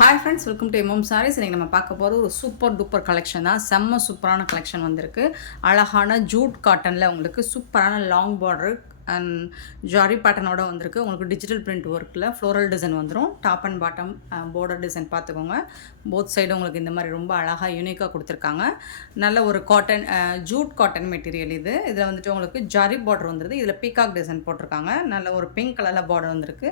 Hi friends, welcome to MM Sarees. இன்றைக்கி நம்ம பார்க்க போகிற ஒரு சூப்பர் டூப்பர் கலெக்ஷன் தான். செம்ம சூப்பரான கலெக்ஷன் வந்திருக்கு. அழகான ஜூட் காட்டனில் உங்களுக்கு சூப்பரான லாங் பார்டர் அண்ட் ஜாரி பேட்டர்னோட வந்திருக்கு. உங்களுக்கு டிஜிட்டல் பிரிண்ட் ஒர்க்கில் ஃப்ளோரல் டிசைன் வந்துடும். Top and bottom border design பார்த்துக்கோங்க. போத் சைடும் உங்களுக்கு இந்த மாதிரி ரொம்ப அழகாக யூனிக்காக கொடுத்துருக்காங்க. நல்ல ஒரு காட்டன் ஜூட் காட்டன் மெட்டீரியல் இது. இதில் வந்துட்டு உங்களுக்கு ஜாரி பார்டர் வந்துருது. இதில் பீகாக் டிசைன் போட்டிருக்காங்க. நல்ல ஒரு பிங்க் கலரில் பார்டர் வந்திருக்கு.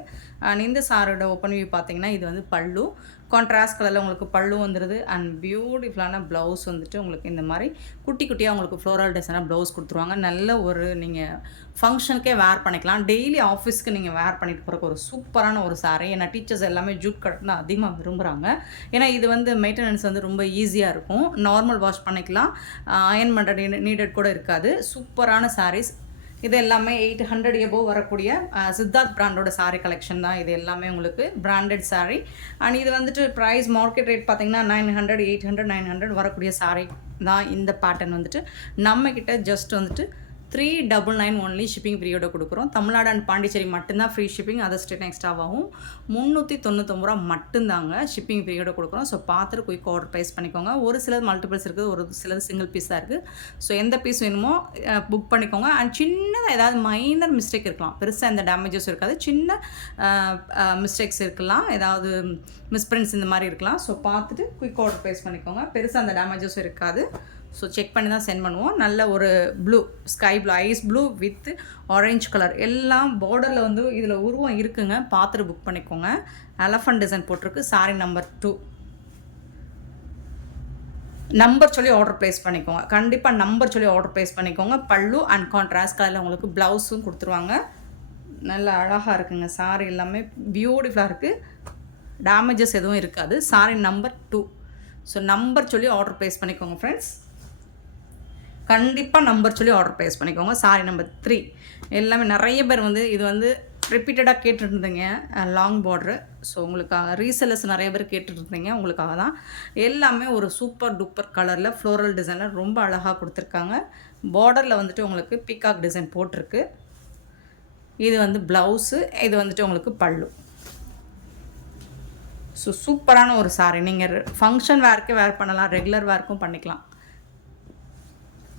அண்ட் இந்த சாரோட ஓப்பன் வியூ பார்த்தீங்கன்னா இது வந்து பல்லு. கான்ட்ராஸ்ட் கலரில் உங்களுக்கு பல்லு வந்துடுது. அண்ட் பியூட்டிஃபுல்லான ப்ளவுஸ் வந்துட்டு உங்களுக்கு இந்த மாதிரி குட்டி குட்டியாக உங்களுக்கு ஃப்ளோரல் டிசைனாக ப்ளவுஸ் கொடுத்துருவாங்க. நல்ல ஒரு நீங்கள் ஃபங்க்ஷனுக்கே வேர் பண்ணிக்கலாம். டெய்லி ஆஃபீஸ்க்கு நீங்கள் வேர் பண்ணிட்டு போகிறக்கு ஒரு சூப்பரான ஒரு சாரீ. ஏன்னா டீச்சர்ஸ் எல்லாமே ஜூட் கட் தான் அதிகமாக விரும்புகிறாங்க. ஏன்னா இது வந்து மெயின்டெனன்ஸ் வந்து ரொம்ப ஈஸியாக இருக்கும். நார்மல் வாஷ் பண்ணிக்கலாம். அயர்ன் பண்ணுற நீடட் கூட இருக்காது. சூப்பரான சாரீஸ். இது எல்லாமே 800 எபோவ் வரக்கூடிய சித்தார்த் பிராண்டோட சாரீ கலெக்ஷன் தான். இது எல்லாமே உங்களுக்கு பிராண்டட் சாரீ. அண்ட் இது வந்துட்டு ப்ரைஸ் மார்க்கெட் ரேட் பார்த்திங்கன்னா 900, 800, 900 வரக்கூடிய சாரீ தான். இந்த பேட்டர்ன் வந்துட்டு நம்மக்கிட்ட ஜஸ்ட் வந்துட்டு 399 ஒன்லி ஷிப்பிங் ஃப்ரீயோட கொடுக்குறோம். தமிழ்நாடு அண்ட் பாண்டிச்சேரி மட்டும்தான் ஃப்ரீ ஷிப்பிங். அதர் ஸ்டேட் எக்ஸ்ட்ராவாகும் 399 ரூபா மட்டும்தாங்க ஷிப்பிங் ஃப்ரீயோட கொடுக்குறோம். ஸோ பார்த்துட்டு குயிக் ஆர்டர் ப்ளேஸ் பண்ணிக்கோங்க. ஒரு சிலது மல்டிபிள்ஸ் இருக்குது, ஒரு சிலது சிங்கிள் பீஸ் தான் இருக்குது. ஸோ எந்த பீஸ் வேணுமோ புக் பண்ணிக்கோங்க. அண்ட் சின்னதாக ஏதாவது மைனர் மிஸ்டேக் இருக்கலாம், பெருசாக எந்த டேமேஜஸ் இருக்காது. சின்ன மிஸ்டேக்ஸ் இருக்கலாம், ஏதாவது மிஸ்பிரிண்ட்ஸ் இந்த மாதிரி இருக்கலாம். ஸோ பார்த்துட்டு குயிக் ஆர்டர் ப்ளேஸ் பண்ணிக்கோங்க. பெருசாக அந்த டேமேஜஸும் இருக்காது. ஸோ செக் பண்ணி தான் சென்ட் பண்ணுவோம். நல்ல ஒரு blue, sky blue, ice blue with orange colour எல்லாம் பார்டரில் வந்து இதில் உருவம் இருக்குங்க. பார்த்துட்டு புக் பண்ணிக்கோங்க. எலஃபண்ட் டிசைன் போட்டிருக்கு. சாரி நம்பர் 2 நம்பர் சொல்லி ஆர்டர் ப்ளேஸ் பண்ணிக்கோங்க. கண்டிப்பாக நம்பர் சொல்லி ஆர்டர் ப்ளேஸ் பண்ணிக்கோங்க. பல்லு அண்ட் கான்ட்ராஸ்ட் கலரில் உங்களுக்கு ப்ளவுஸும் கொடுத்துருவாங்க. நல்ல அழகாக இருக்குங்க. சாரி எல்லாமே பியூட்டிஃபுல்லாக இருக்குது. டேமேஜஸ் எதுவும் இருக்காது. Sorry number 2. ஸோ நம்பர் சொல்லி ஆர்டர் ப்ளேஸ் பண்ணிக்கோங்க ஃப்ரெண்ட்ஸ். கண்டிப்பாக நம்பர் சொல்லி ஆர்டர் ப்ளேஸ் பண்ணிக்கோங்க. சாரி நம்பர் 3 எல்லாமே நிறைய பேர் வந்து இது வந்து ரிப்பீட்டடாக கேட்டுருந்தீங்க லாங் பார்ட்ரு. ஸோ உங்களுக்காக ரீசெல்லர்ஸ் நிறைய பேர் கேட்டுருந்தீங்க, உங்களுக்காக தான். எல்லாமே ஒரு சூப்பர் டூப்பர் கலரில் ஃப்ளோரல் டிசைனில் ரொம்ப அழகாக கொடுத்துருக்காங்க. பார்டரில் வந்துட்டு உங்களுக்கு பீகாக் டிசைன் போட்டிருக்கு. இது வந்து ப்ளவுஸு, இது வந்துட்டு உங்களுக்கு பல்லு. ஸோ சூப்பரான ஒரு சாரீ. நீங்கள் ஃபங்க்ஷன் வேர்க்கே வேர் பண்ணலாம், ரெகுலர் வேர்க்கும் பண்ணிக்கலாம்.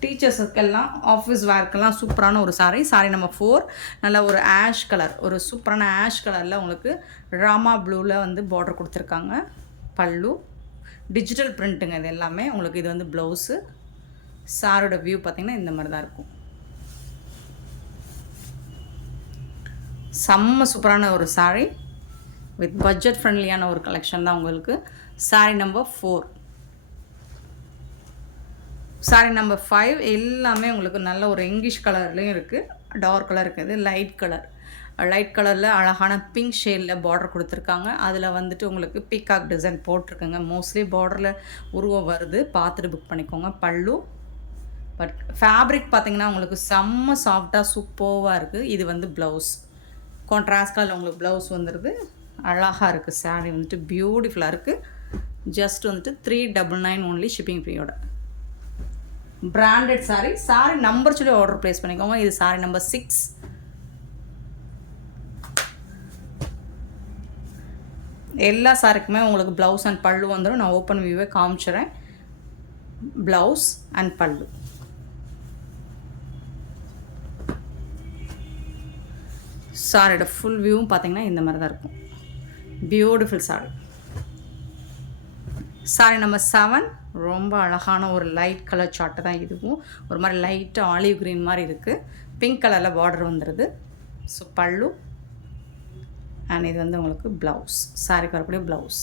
டீச்சர்ஸுக்கெல்லாம் ஆஃபீஸ் வேர்க்கெல்லாம் சூப்பரான ஒரு சாரீ. சாரீ நம்பர் 4 நல்ல ஒரு ஆஷ் கலர், ஒரு சூப்பரான ஆஷ் கலரில் உங்களுக்கு ராமா ப்ளூவில் வந்து பார்டர் கொடுத்துருக்காங்க. பல்லு டிஜிட்டல் பிரிண்ட்டுங்க. இது எல்லாமே உங்களுக்கு. இது வந்து ப்ளவுஸு. சாரோட வியூ பார்த்திங்கன்னா இந்த மாதிரி தான் இருக்கும். செம்ம சூப்பரான ஒரு சாரீ வித் பட்ஜெட் ஃப்ரெண்ட்லியான ஒரு கலெக்ஷன் தான் உங்களுக்கு. சாரீ நம்பர் 4. சாரீ நம்பர் 5 எல்லாமே உங்களுக்கு நல்ல ஒரு இங்கிலீஷ் கலர்லேயும் இருக்குது, டார்க் கலர் இருக்குது, லைட் கலரில் அழகான பிங்க் ஷேடில் பார்டர் கொடுத்துருக்காங்க. அதில் வந்துட்டு உங்களுக்கு பீகாக் டிசைன் போட்டிருக்குங்க. மோஸ்ட்லி பார்டரில் உருவம் வருது. பார்த்துட்டு புக் பண்ணிக்கோங்க. பல்லு பட் ஃபேப்ரிக் பார்த்திங்கன்னா உங்களுக்கு செம்ம சாஃப்டாக சூப்பராக இருக்குது. இது வந்து ப்ளவுஸ். கான்ட்ராஸ்ட் கலரில் உங்களுக்கு ப்ளவுஸ் வந்துடுது. அழகாக இருக்குது. சாரீ வந்துட்டு பியூட்டிஃபுல்லாக இருக்குது. ஜஸ்ட் வந்துட்டு 399 ஒன்லி ஷிப்பிங் ஃப்ரீயோட பிராண்டட் சாரீ. சாரீ நம்பர் சொல்லி ஆர்டர் ப்ளேஸ் பண்ணிக்கோங்க. இது சாரீ நம்பர் 6. எல்லா சாரிக்குமே உங்களுக்கு ப்ளவுஸ் அண்ட் பல்லு வந்துடும். நான் ஓப்பன் வியூவே காமிச்சிடுறேன். ப்ளவுஸ் அண்ட் பல்லு. சாரியோட ஃபுல் வியூவும் பார்த்தீங்கன்னா இந்த மாதிரி தான் இருக்கும். Beautiful sorry. சாரி நம்பர் 7 ரொம்ப அழகான ஒரு லைட் கலர் சார்ட்டு தான். இதுவும் ஒரு மாதிரி லைட்டு ஆலிவ் க்ரீன் மாதிரி இருக்குது. பிங்க் கலரில் பார்டர் வந்துடுது. ஸோ பல்லு அண்ட் இது வந்து உங்களுக்கு ப்ளவுஸ். சாரிக்கு வரக்கூடிய blouse.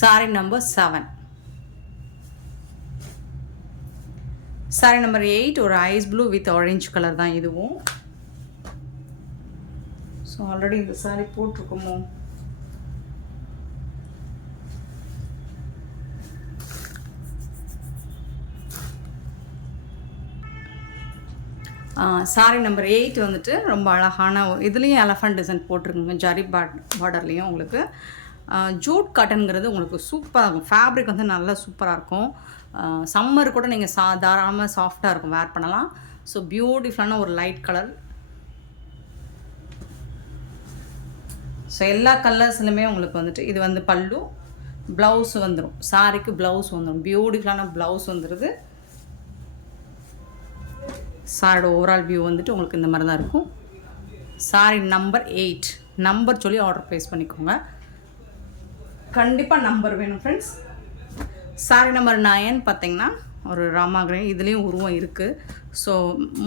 Sari number 7. Sari number 8 ஒரு ice blue with orange colour தான் இதுவும். ஸோ ஆல்ரெடி இந்த சாரி போட்டிருக்கோமோ? சாரி நம்பர் 8 வந்துட்டு ரொம்ப அழகான இதுலேயும் எலஃபண்ட் டிசைன் போட்டிருக்குங்க. ஜரி பார்டர்லேயும் உங்களுக்கு ஜூட் காட்டன்கிறது உங்களுக்கு சூப்பராக இருக்கும். ஃபேப்ரிக் வந்து நல்லா சூப்பராக இருக்கும். சம்மர் கூட நீங்கள் தாராளமாக சாஃப்டாக இருக்கும், வேர் பண்ணலாம். ஸோ பியூட்டிஃபுல்லான ஒரு லைட் கலர். ஸோ எல்லா கலர்ஸ்லையுமே உங்களுக்கு வந்துட்டு இது வந்து பல்லு, ப்ளவுஸ் வந்துடும். சாரிக்கு ப்ளவுஸ் வந்துடும். பியூட்டிஃபுல்லான ப்ளவுஸ் வந்துடுது. சாரியோட ஓவரால் வியூ வந்துட்டு உங்களுக்கு இந்த மாதிரி தான் இருக்கும். சாரி நம்பர் 8 நம்பர் சொல்லி ஆர்டர் ப்ளேஸ் பண்ணிக்கோங்க. கண்டிப்பாக நம்பர் வேணும் ஃப்ரெண்ட்ஸ். சாரி நம்பர் 9 பார்த்தீங்கன்னா ஒரு ராமா கிரீன். இதுலேயும் உருவம் இருக்குது. ஸோ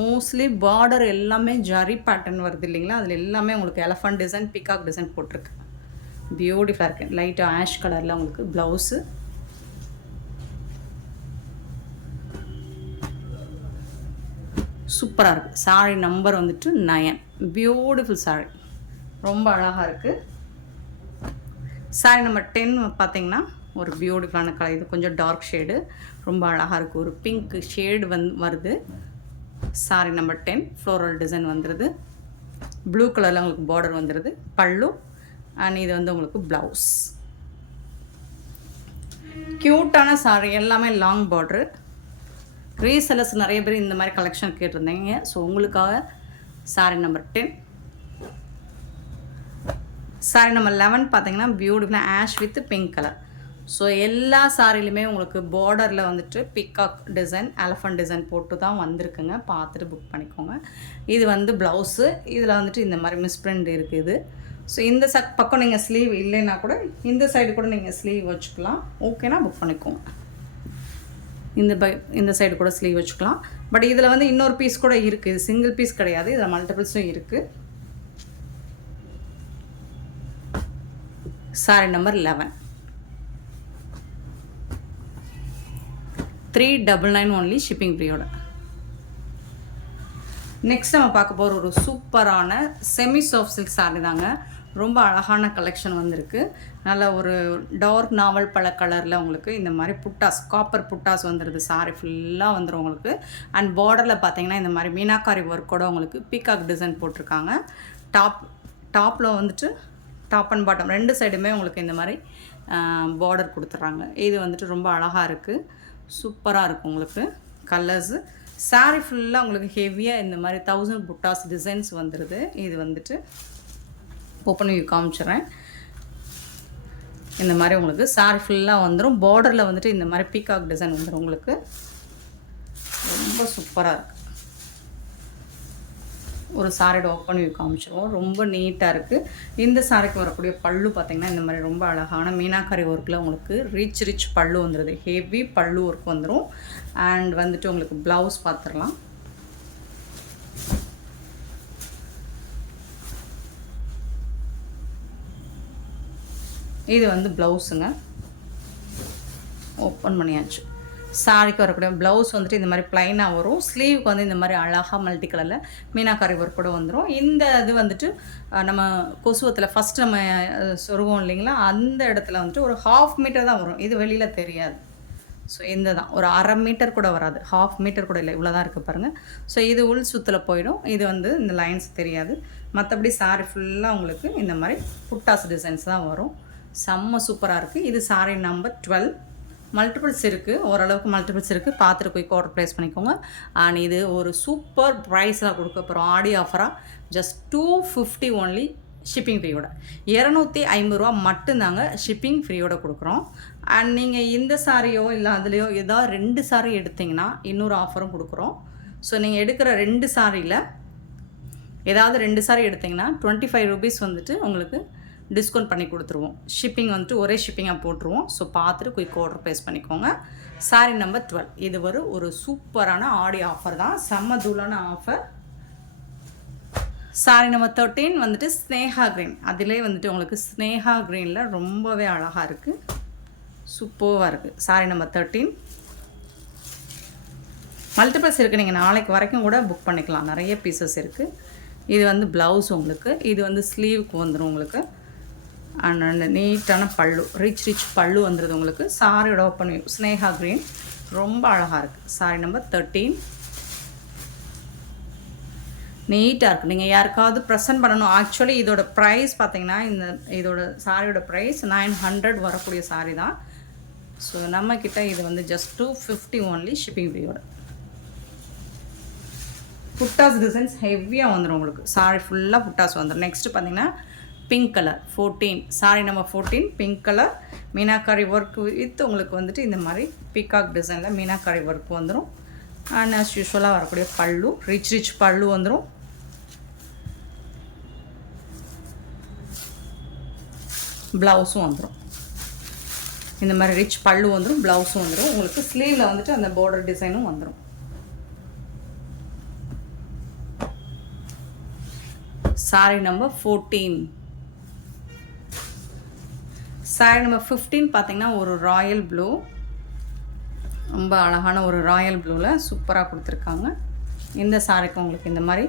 மோஸ்ட்லி பார்டர் எல்லாமே ஜரி பேட்டர்ன் வருது இல்லைங்களா, அதில் எல்லாமே உங்களுக்கு எலஃபண்ட் டிசைன், பிகாக் டிசைன் போட்டிருக்கு. பியூட்டிஃபுல்லாக இருக்குது. லைட்டாக ஆஷ் கலரில் உங்களுக்கு ப்ளவுஸு. சூப்பராக இருக்குது. சாரி நம்பர் வந்துட்டு 9. பியூட்டிஃபுல் சாரி, ரொம்ப அழகாக இருக்குது. சாரி நம்பர் 10 பார்த்தீங்கன்னா ஒரு பியூட்டிஃபுல்லான கலர். இது கொஞ்சம் டார்க் ஷேடு, ரொம்ப அழகாக இருக்குது. ஒரு பிங்க் ஷேடு வருது. சாரி நம்பர் 10 ஃப்ளோரல் டிசைன் வந்துடுது. ப்ளூ கலரில் உங்களுக்கு பார்டர் வந்துடுது. பல்லு அண்ட் இது வந்து உங்களுக்கு ப்ளவுஸ். க்யூட்டான சாரி, எல்லாமே லாங் பார்டரு. ரீசெல்லர்ஸ் நிறைய பேர் இந்த மாதிரி கலெக்ஷன் கேட்டிருந்தீங்க. ஸோ உங்களுக்காக சாரி நம்பர் 10. சாரி நம்பர் 11 பார்த்தீங்கன்னா பியூட்டிஃபுல்லாக ash with pink colour. So எல்லா சாரிலையுமே உங்களுக்கு பார்டரில் வந்துட்டு பிகாக் டிசைன், எலஃபண்ட் டிசைன் போட்டு தான் வந்திருக்குங்க. பார்த்துட்டு புக் பண்ணிக்கோங்க. இது வந்து ப்ளவுஸு. இதில் வந்துட்டு இந்த மாதிரி மிஸ்பிரிண்ட் இருக்குது. ஸோ இந்த பக்கம் நீங்கள் ஸ்லீவ் இல்லைன்னா கூட இந்த சைடு கூட நீங்கள் ஸ்லீவ் வச்சுக்கலாம். ஓகேனா புக் பண்ணிக்கோங்க. இந்த சைடு கூட ஸ்லீவ் வச்சுக்கலாம். பட் இதில் வந்து இன்னொரு பீஸ் கூட இருக்குது. இது சிங்கிள் பீஸ் கிடையாது, இதில் மல்டிபிள்ஸும் இருக்குது. சாரி நம்பர் 11 399 ஒன்லி, ஷிப்பிங் ஃப்ரீயோட. நெக்ஸ்ட் நம்ம பார்க்க போகிற ஒரு சூப்பரான செமி சாஃப்ட் சில்க் சாரி தாங்க. ரொம்ப அழகான கலெக்ஷன் வந்திருக்கு. நல்ல ஒரு டார்க் நாவல் பல கலரில் உங்களுக்கு இந்த மாதிரி புட்டாஸ், காப்பர் புட்டாஸ் வந்துடுது. சாரி ஃபுல்லாக வந்துடும் உங்களுக்கு. அண்ட் பார்டரில் பார்த்தீங்கன்னா இந்த மாதிரி மீனாக்காரி ஒர்க்கோட உங்களுக்கு பீகாக் டிசைன் போட்டிருக்காங்க. டாப்பில் வந்துட்டு டாப் அண்ட் பாட்டம் 2 சைடுமே உங்களுக்கு இந்த மாதிரி பார்டர் கொடுத்துட்றாங்க. இது வந்துட்டு ரொம்ப அழகாக இருக்குது. சூப்பராக இருக்கும் உங்களுக்கு கலர்ஸு. சாரி ஃபுல்லாக உங்களுக்கு ஹெவியாக இந்த மாதிரி 1000 புட்டாஸ் டிசைன்ஸ் வந்துடுது. இது வந்துட்டு ஓப்பன் பண்ணி காமிச்சிட்றேன். இந்த மாதிரி உங்களுக்கு சாரி ஃபுல்லாக வந்துடும். பார்டரில் வந்துட்டு இந்த மாதிரி பீகாக் டிசைன் வந்துடும் உங்களுக்கு. ரொம்ப சூப்பராக இருக்குது. ஒரு சாரியோட ஓப்பன் வியூ காமிச்சிருவோம். ரொம்ப நீட்டாக இருக்குது. இந்த சாரிக்கு வரக்கூடிய பல்லு பார்த்திங்கன்னா இந்த மாதிரி ரொம்ப அழகான மீனாக்காரி ஒர்க்கில் உங்களுக்கு ரிச் பல்லு வந்துடுது. ஹெவி பல்லு ஒர்க் வந்துடும். அண்ட் வந்துட்டு உங்களுக்கு ப்ளவுஸ் பார்த்துடலாம். இது வந்து ப்ளவுஸுங்க. ஓப்பன் பண்ணியாச்சு. சாரிக்கு வரக்கூடிய ப்ளவுஸ் வந்துட்டு இந்த மாதிரி ப்ளைனாக வரும். ஸ்லீவுக்கு வந்து இந்த மாதிரி அழகாக மல்டி கலரில் மீனாக்காரி ஒர்க் கூட வந்துடும். இந்த இது வந்துட்டு நம்ம கொசுவத்தில் ஃபஸ்ட்டு நம்ம சொருவோம் இல்லைங்களா, அந்த இடத்துல வந்துட்டு ஒரு 1/2 மீட்டர் தான் வரும். இது வெளியில் தெரியாது. ஸோ இந்த தான் ஒரு 1/2 மீட்டர் கூட வராது, 1/2 மீட்டர் கூட இல்லை, இவ்வளோ தான் இருக்குது பாருங்கள். ஸோ இது உள் சுத்தில் போயிடும். இது வந்து இந்த லைன்ஸ் தெரியாது. மற்றபடி சாரி ஃபுல்லாக உங்களுக்கு இந்த மாதிரி புட்டாஸ் டிசைன்ஸ் தான் வரும். செம்ம சூப்பராக இருக்குது. இது சாரி நம்பர் 12. மல்டிபிள்ஸ் இருக்குது, ஓரளவுக்கு மல்டிபிள்ஸ் இருக்குது. பார்த்துட்டு போய் ஆர்டர் ப்ளேஸ் பண்ணிக்கோங்க. அண்ட் இது ஒரு சூப்பர் ப்ரைஸில் கொடுக்க போகிறோம். ஆடி ஆஃபராக ஜஸ்ட் 250 ஒன்லி, ஷிப்பிங் ஃப்ரீயோட. 250 ரூபா மட்டும்தாங்க ஷிப்பிங் ஃப்ரீயோட கொடுக்குறோம். அண்ட் நீங்கள் இந்த சாரியோ இல்லை அதுலேயோ ஏதாவது 2 சாரி எடுத்திங்கன்னா இன்னொரு ஆஃபரும் கொடுக்குறோம். ஸோ நீங்கள் எடுக்கிற 2 சாரியில் ஏதாவது 2 சாரி எடுத்திங்கன்னா 25 ருபீஸ் வந்துட்டு உங்களுக்கு டிஸ்கவுண்ட் பண்ணி கொடுத்துருவோம். ஷிப்பிங் வந்துட்டு ஒரே ஷிப்பிங்காக போட்டுருவோம். ஸோ பார்த்துட்டு குயிக் ஆர்டர் ப்ளேஸ் பண்ணிக்கோங்க. Sorry number 12. இது ஒரு சூப்பரான ஆடி ஆஃபர் தான், செம்ம தூளான ஆஃபர். சாரி நம்பர் 13 வந்துட்டு ஸ்னேகா க்ரீன். அதிலே வந்துட்டு உங்களுக்கு ஸ்னேகா க்ரீனில் ரொம்பவே அழகாக இருக்குது, சூப்பராக இருக்குது. சாரி நம்பர் 13. மல்டிபிள்ஸ் இருக்குது, நீங்கள் நாளைக்கு வரைக்கும் கூட புக் பண்ணிக்கலாம். நிறைய பீசஸ் இருக்குது. இது வந்து ப்ளவுஸ் உங்களுக்கு. இது வந்து ஸ்லீவுக்கு வந்துடும் உங்களுக்கு. அண்ட் நீட்டான பல்லு, ரிச் பல்லு வந்துடுது உங்களுக்கு. சாரியோட ஓப்பன் வியூ ஸ்னேகா க்ரீன், ரொம்ப அழகாக இருக்குது. சாரி நம்பர் 13. நீட்டாக இருக்குது. நீங்கள் யாருக்காவது ப்ரெசென்ட் பண்ணணும். ஆக்சுவலி இதோட ப்ரைஸ் பார்த்தீங்கன்னா இதோட சாரியோட ப்ரைஸ் 900 வரக்கூடிய சாரி தான். ஸோ நம்மக்கிட்ட இது வந்து ஜஸ்ட் 250 ஒன்லி ஷிப்பிங் ஃப்ரீயோட. புட்டாஸ் டிசைன்ஸ் ஹெவியாக வந்துடும் உங்களுக்கு. சாரி ஃபுல்லாக புட்டாஸ் வந்துடும். நெக்ஸ்ட்டு பார்த்தீங்கன்னா pink colour 14 sorry number 14 pink colour meenakari work with உங்களுக்கு வந்துட்டு இந்த மாதிரி பீகாக் டிசைனில் மீனாக்காரி ஒர்க் வந்துடும். அண்ட் ஆஸ் யூஸ்வலாக வரக்கூடிய பல்லு ரிச் பல்லு வந்துடும். ப்ளவுஸும் வந்துடும். இந்த மாதிரி ரிச் பல்லு வந்துடும், ப்ளவுஸும் வந்துடும். உங்களுக்கு ஸ்லீவில் வந்துட்டு அந்த பார்டர் டிசைனும் வந்துடும். Sorry number 14. சாரி நம்பர் 15 பார்த்தீங்கன்னா ஒரு ராயல் ப்ளூ, ரொம்ப அழகான ஒரு ராயல் ப்ளூவில் சூப்பராக கொடுத்துருக்காங்க. இந்த சாரிக்கு உங்களுக்கு இந்த மாதிரி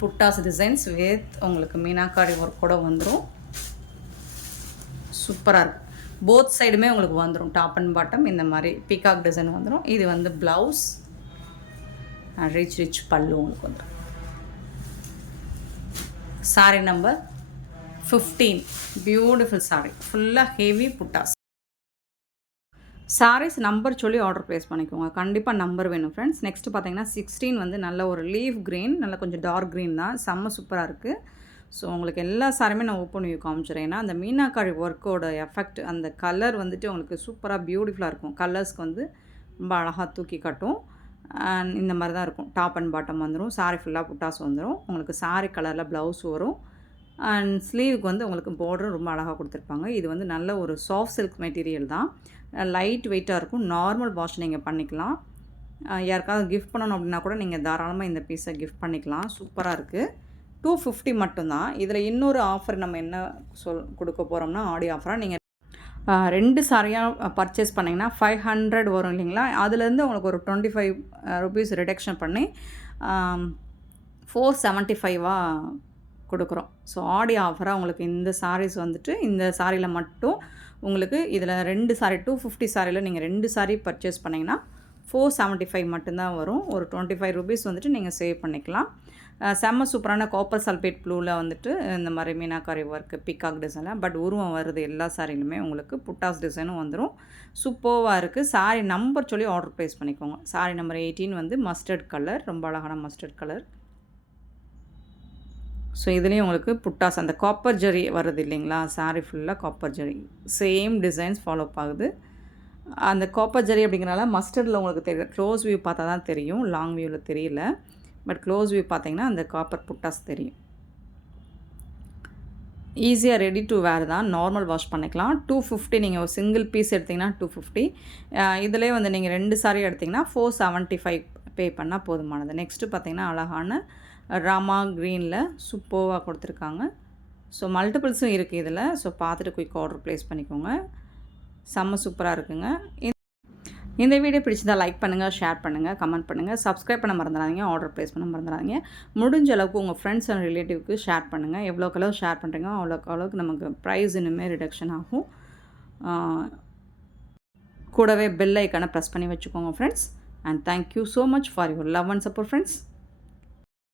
புட்டாஸ் டிசைன்ஸ் வித் உங்களுக்கு மீனாக்காரி ஒர்க்கோட வந்துடும். சூப்பராக இருக்குது. போத் சைடுமே உங்களுக்கு வந்துடும். டாப் அண்ட் பாட்டம் இந்த மாதிரி பீகாக் டிசைன் வந்துடும். இது வந்து ப்ளவுஸ், ரிச் பல்லு உங்களுக்கு வந்துடும். சாரி நம்பர் 15 பியூட்டிஃபுல் சாரி, ஃபுல்லாக ஹெவி புட்டாஸ். சாரீஸ் நம்பர் சொல்லி ஆர்டர் ப்ளேஸ் பண்ணிக்கோங்க. கண்டிப்பாக நம்பர் வேணும் ஃப்ரெண்ட்ஸ். நெக்ஸ்ட்டு பார்த்தீங்கன்னா 16 வந்து நல்ல ஒரு லீஃப் க்ரீன், நல்ல கொஞ்சம் டார்க் க்ரீன் தான், செம்ம சூப்பராக இருக்குது. ஸோ உங்களுக்கு எல்லா சாரியுமே நான் ஓப்பன் வியூ காமிச்சிடுறேன். ஏன்னா அந்த மீனாக்காரி ஒர்க்கோட எஃபெக்ட், அந்த கலர் வந்துட்டு உங்களுக்கு சூப்பராக பியூட்டிஃபுல்லாக இருக்கும். கலர்ஸ்க்கு வந்து ரொம்ப அழகாக தூக்கி காட்டும். அண்ட் இந்த மாதிரி தான் இருக்கும். டாப் அண்ட் பாட்டம் வந்துடும். சாரி ஃபுல்லாக புட்டாஸ் வந்துடும். உங்களுக்கு சாரி கலரில் ப்ளவுஸ் வரும். அண்ட் ஸ்லீவுக்கு வந்து உங்களுக்கு பார்டர் ரொம்ப அழகாக கொடுத்துருப்பாங்க. இது வந்து நல்ல ஒரு சாஃப்ட் சில்க் மெட்டீரியல் தான், லைட் வெயிட்டாக இருக்கும். நார்மல் வாஷ் நீங்கள் பண்ணிக்கலாம். யாருக்காவது கிஃப்ட் பண்ணணும் அப்படின்னா கூட நீங்கள் தாராளமாக இந்த பீஸை கிஃப்ட் பண்ணிக்கலாம். சூப்பராக இருக்குது. 250 மட்டும்தான். இதில் இன்னொரு ஆஃபர் நம்ம என்ன கொடுக்க போகிறோம்னா, ஆடி ஆஃபராக நீங்கள் 2 சாரியாக பர்ச்சேஸ் பண்ணிங்கன்னா 500 வரும் இல்லைங்களா, அதுலேருந்து உங்களுக்கு ஒரு 25 ருபீஸ் ரிடக்ஷன் பண்ணி 475 கொடுக்குறோம். ஸோ ஆடி ஆஃபராக உங்களுக்கு இந்த சாரீஸ் வந்துட்டு இந்த சாரியில் மட்டும் உங்களுக்கு இதில் 2 சாரி 250 சாரியில் நீங்கள் 2 சாரி பர்ச்சேஸ் பண்ணிங்கன்னா 475 மட்டும்தான் வரும். ஒரு 25 ருபீஸ் வந்துட்டு நீங்கள் சேவ் பண்ணிக்கலாம். செம்ம சூப்பரான காப்பர் சல்பேட் ப்ளூவில் வந்துட்டு இந்த மாதிரி மீனாக்காரி ஒர்க்கு பீகாக் டிசைனில் பட் உருவம் வருது. எல்லா சாரிலுமே உங்களுக்கு புட்டாஸ் டிசைனும் வந்துடும். சூப்பராக இருக்குது. சாரி நம்பர் சொல்லி ஆர்டர் ப்ளேஸ் பண்ணிக்கோங்க. சாரி நம்பர் 18 வந்து மஸ்டர்ட் கலர், ரொம்ப அழகான மஸ்டர்ட் கலர். ஸோ இதுலேயும் உங்களுக்கு புட்டாஸ் அந்த காப்பர் ஜரி வருது இல்லைங்களா, சாரி ஃபுல்லாக copper zari, same designs follow ஆகுது. அந்த காப்பர் ஜரி அப்படிங்கிறனால மஸ்டர்டில் உங்களுக்கு தெரியும். க்ளோஸ் வியூ பார்த்தா தான் தெரியும், லாங் வியூவில் தெரியல. பட் க்ளோஸ் வியூ பார்த்தீங்கன்னா அந்த காப்பர் புட்டாஸ் தெரியும். ஈஸியாக ரெடி டு வேர் தான், நார்மல் வாஷ் பண்ணிக்கலாம். 250 நீங்கள் ஒரு சிங்கிள் பீஸ் எடுத்திங்கன்னா 250. இதிலே வந்து நீங்கள் 2 சாரி எடுத்திங்கன்னா 475 பே பண்ணால் போதுமானது. நெக்ஸ்ட்டு பார்த்திங்கன்னா அழகான ராமா க்ரீனில் சூப்பராக கொடுத்துருக்காங்க. ஸோ மல்டிபிள்ஸும் இருக்குது இதில். ஸோ பார்த்துட்டு குயிக் ஆர்டர் ப்ளேஸ் பண்ணிக்கோங்க. செம்ம சூப்பராக இருக்குங்க. இந்த வீடியோ பிடிச்சதா லைக் பண்ணுங்கள், ஷேர் பண்ணுங்கள், கமெண்ட் பண்ணுங்கள், சப்ஸ்கிரைப் பண்ண மறந்துடாதீங்க, ஆர்டர் ப்ளேஸ் பண்ண மறந்துடாதீங்க. முடிஞ்ச அளவுக்கு உங்கள் ஃப்ரெண்ட்ஸ் அண்ட் ரிலேட்டிவ்க்கு ஷேர் பண்ணுங்கள். எவ்வளோக்கு அளவு ஷேர் பண்ணுறீங்க அவ்வளோக்கு நமக்கு ப்ரைஸ் இன்னுமே ரிடக்ஷன் ஆகும். கூடவே பெல் ஐக்கானை ப்ரெஸ் பண்ணி வச்சுக்கோங்க friends. And thank you so much for your love and support friends.